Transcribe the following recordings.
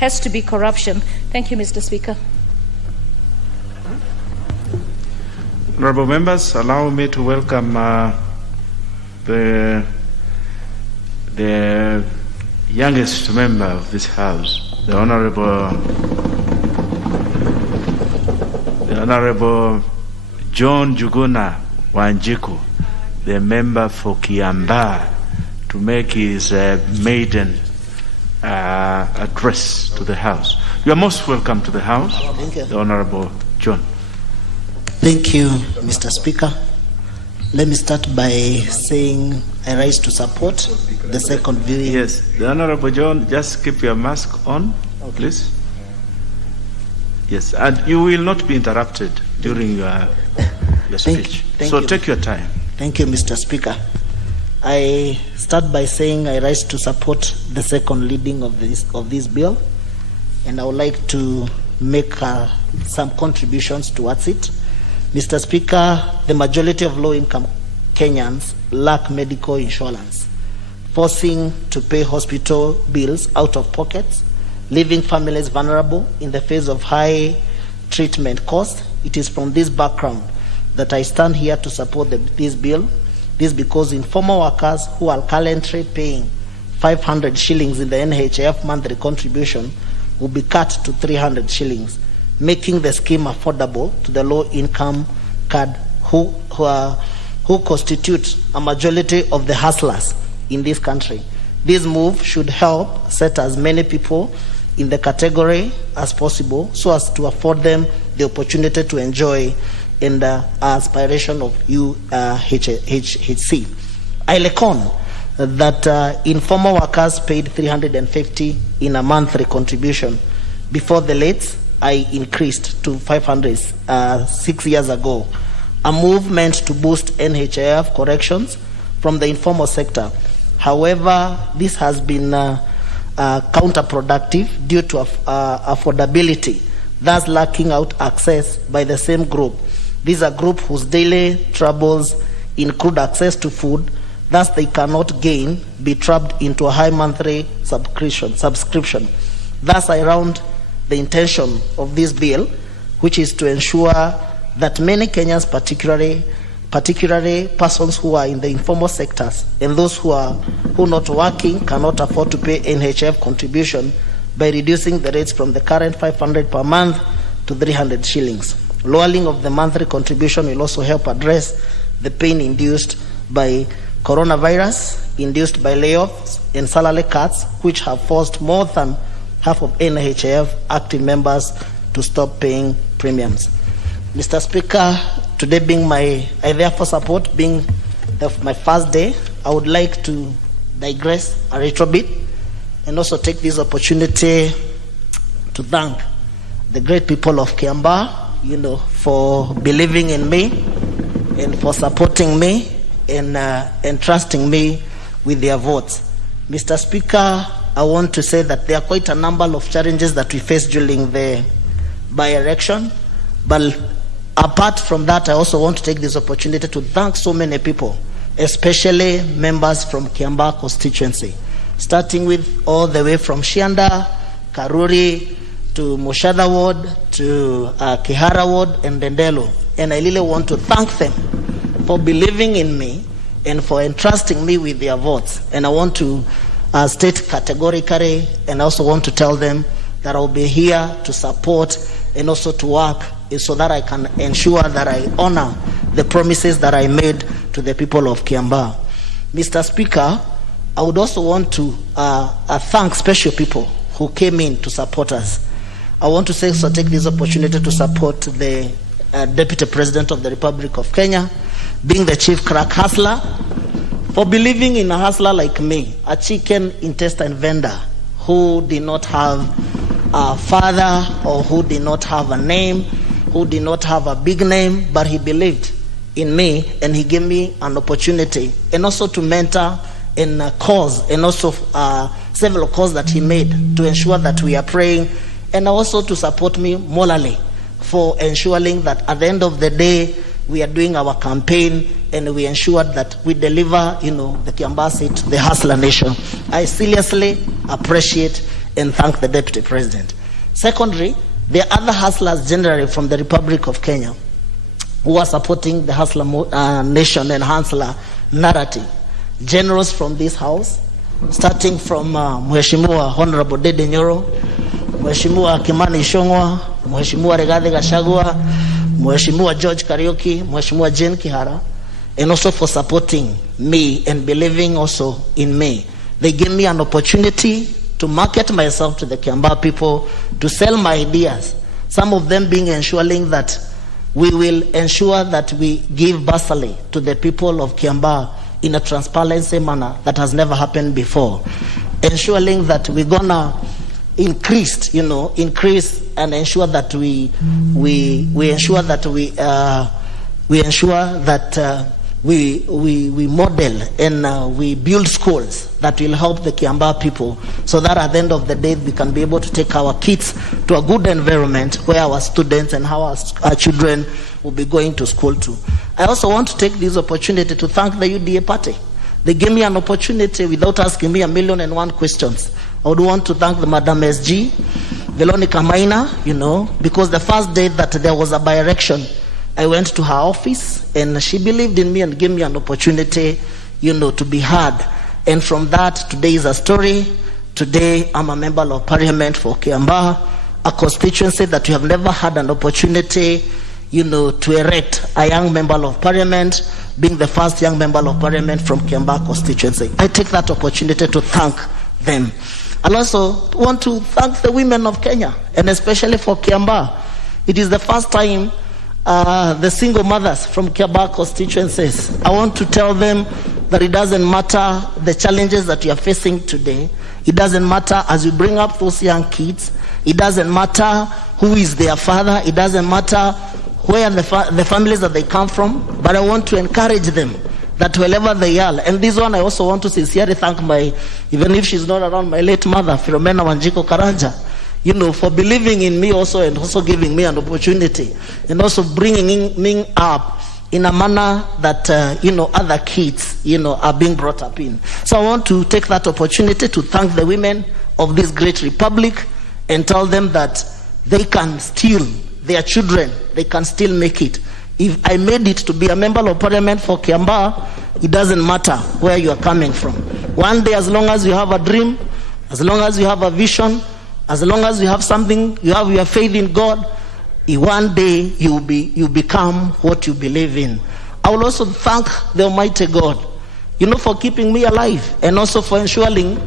has to be corruption. Thank you, Mr. Speaker. Honorable members, allow me to welcome the youngest member of this House, the Honorable John Juguna Wanjiku, the member for Kiambaa, to make his maiden address to the House. You are most welcome to the House. Thank you. The Honorable John. Thank you, Mr. Speaker. Let me start by saying I rise to support the second viewing. Yes, the Honorable John, just keep your mask on, please. Yes, and you will not be interrupted during your speech. Thank so you. Take your time. Thank you, Mr. Speaker. I start by saying I rise to support the second reading of this bill, and I would like to make some contributions towards it. Mr. Speaker, the majority of low-income Kenyans lack medical insurance, forcing to pay hospital bills out of pockets, leaving families vulnerable in the face of high treatment costs. It is from this background that I stand here to support this bill. This because informal workers who are currently paying 500 shillings in the NHIF monthly contribution will be cut to 300 shillings, making the scheme affordable to the low-income card who constitute a majority of the hustlers in this country. This move should help set as many people in the category as possible so as to afford them the opportunity to enjoy in the aspiration of UHC. I reckon that informal workers paid 350 in a monthly contribution. Before the late, I increased to 500 6 years ago, a move meant to boost NHIF corrections from the informal sector. However, this has been counterproductive due to affordability, thus lacking out access by the same group. These are groups whose daily troubles include access to food, thus they cannot be trapped into a high monthly subscription. Thus I round the intention of this bill, which is to ensure that many Kenyans, particularly persons who are in the informal sectors and those who are not working, cannot afford to pay NHIF contribution by reducing the rates from the current 500 per month to 300 shillings. Lowering of the monthly contribution will also help address the pain induced by coronavirus, induced by layoffs and salary cuts, which have forced more than half of NHIF active members to stop paying premiums. Mr. Speaker, today being I therefore support being my first day, I would like to digress a little bit and also take this opportunity to thank the great people of Kiambaa, for believing in me and for supporting me and trusting me with their votes. Mr. Speaker, I want to say that there are quite a number of challenges that we face during the by-election, but apart from that, I also want to take this opportunity to thank so many people, especially members from Kiambaa constituency, starting with all the way from Shianda, Karuri, to Mushada Ward, to Kihara Ward, and Dendelo. And I really want to thank them for believing in me and for entrusting me with their votes. And I want to state categorically, and I also want to tell them that I'll be here to support and also to work so that I can ensure that I honor the promises that I made to the people of Kiambaa. Mr. Speaker, I would also want to thank special people who came in to support us. I want to take this opportunity to support the Deputy President of the Republic of Kenya, being the chief crack hustler, for believing in a hustler like me, a chicken intestine vendor who did not have a father or who did not have a name, who did not have a big name, but he believed in me and he gave me an opportunity and also to mentor in a cause and also several causes that he made to ensure that we are praying and also to support me morally for ensuring that at the end of the day we are doing our campaign and we ensure that we deliver, the Kiambaa seat, the Hustler Nation. I seriously appreciate and thank the Deputy President. Secondly, there are other hustlers generally from the Republic of Kenya who are supporting the hustler nation and hustler narrative. Generals from this house, starting from Mheshimiwa Honorable Dede Nyoro, Mheshimiwa Kimani Ichung'wah, Mheshimiwa Rigathi Gachagua, Mheshimiwa George Kariuki, Mheshimiwa Jane Kihara, and also for supporting me and believing also in me. They gave me an opportunity to market myself to the Kiambaa people, to sell my ideas. Some of them being ensuring that we will ensure that we give bursary to the people of Kiambaa in a transparency manner that has never happened before. Ensuring that we're gonna increase and ensure that we ensure that we model and we build schools that will help the Kiambaa people, so that at the end of the day we can be able to take our kids to a good environment where our students and how our children will be going to school too. I also want to take this opportunity to thank the UDA party. They gave me an opportunity without asking me 1,000,001 questions. I would want to thank the Madam SG, Veronica Maina, because the first day that there was a by-election, I went to her office and she believed in me and gave me an opportunity, to be heard. And from that, today is a story. Today, I'm a member of parliament for Kiambaa, a constituency that we have never had an opportunity, to erect a young member of parliament, being the first young member of parliament from Kiambaa constituency. I take that opportunity to thank them. I also want to thank the women of Kenya, and especially for Kiambaa. It is the first time the single mothers from Kiambaa constituencies, I want to tell them that it doesn't matter the challenges that you are facing today. It doesn't matter as you bring up those young kids. It doesn't matter who is their father. It doesn't matter where the families that they come from. But I want to encourage them that wherever they are, and this one I also want to sincerely thank even if she's not around, my late mother, Ka-Wanjiku Karanja, for believing in me also, and also giving me an opportunity, and also bringing me up in a manner that, other kids, are being brought up in. So I want to take that opportunity to thank the women of this great republic and tell them that they can still, their children, they can still make it. If I made it to be a member of parliament for Kiambaa, it doesn't matter where you are coming from. One day, as long as you have a dream, as long as you have a vision, as long as you have something, you have your faith in God, one day you become what you believe in. I will also thank the Almighty God, for keeping me alive, and also for ensuring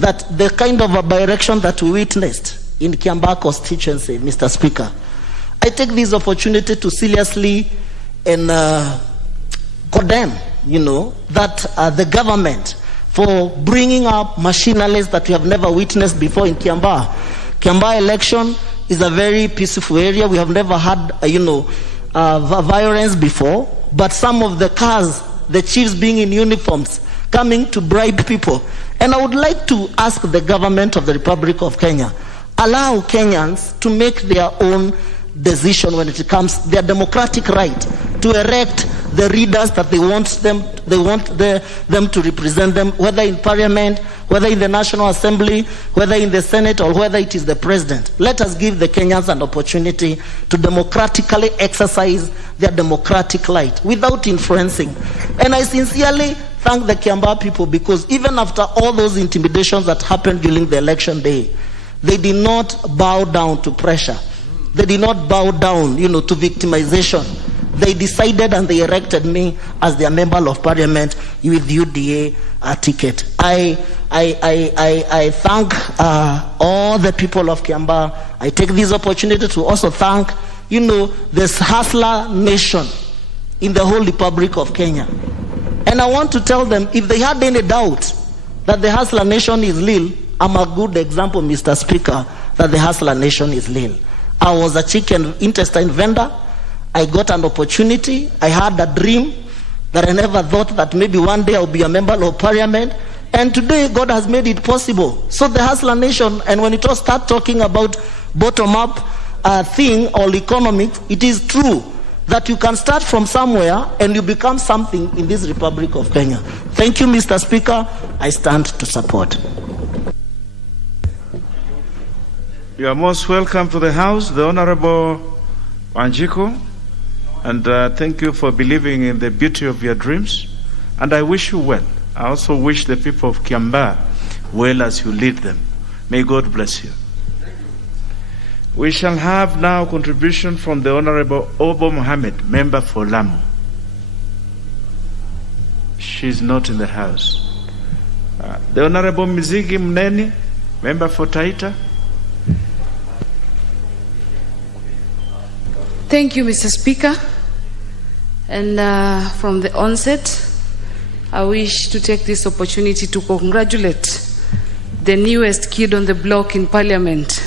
that the kind of a direction that we witnessed in Kiambaa constituency, Mr. Speaker, I take this opportunity to seriously and condemn, that the government for bringing up machineries that we have never witnessed before in Kiambaa. Kiambaa election is a very peaceful area. We have never had, violence before. But some of the cars, the chiefs being in uniforms, coming to bribe people. And I would like to ask the government of the Republic of Kenya, allow Kenyans to make their own decision when it comes their democratic right to elect the leaders that they want them to represent them, whether in parliament, whether in the National Assembly, whether in the Senate, or whether it is the president. Let us give the Kenyans an opportunity to democratically exercise their democratic right without influencing. And I sincerely thank the Kiambaa people, because even after all those intimidations that happened during the election day, they did not bow down to pressure. They did not bow down, to victimization. They decided and they elected me as their member of parliament with UDA ticket. I thank all the people of Kiambaa. I take this opportunity to also thank, this hustler nation in the whole Republic of Kenya. And I want to tell them, if they had any doubt that the hustler nation is real, I'm a good example, Mr. Speaker, that the hustler nation is real. I was a chicken intestine vendor. I got an opportunity. I had a dream that I never thought that maybe one day I'll be a member of parliament. And today God has made it possible. So the hustler nation, and when it all start talking about bottom-up thing or economic, it is true that you can start from somewhere and you become something in this Republic of Kenya. Thank you, Mr. Speaker. I stand to support. You are most welcome to the House, the Honorable Ka-Wanjiku, and thank you for believing in the beauty of your dreams. And I wish you well. I also wish the people of Kiambaa well as you lead them. May God bless you. We shall have now contribution from the Honorable Obo Mohammed, member for Lamu. She's not in the House. The Honorable Mizigi Mneni, member for Taita. Thank you, Mr. Speaker. And from the onset, I wish to take this opportunity to congratulate the newest kid on the block in Parliament,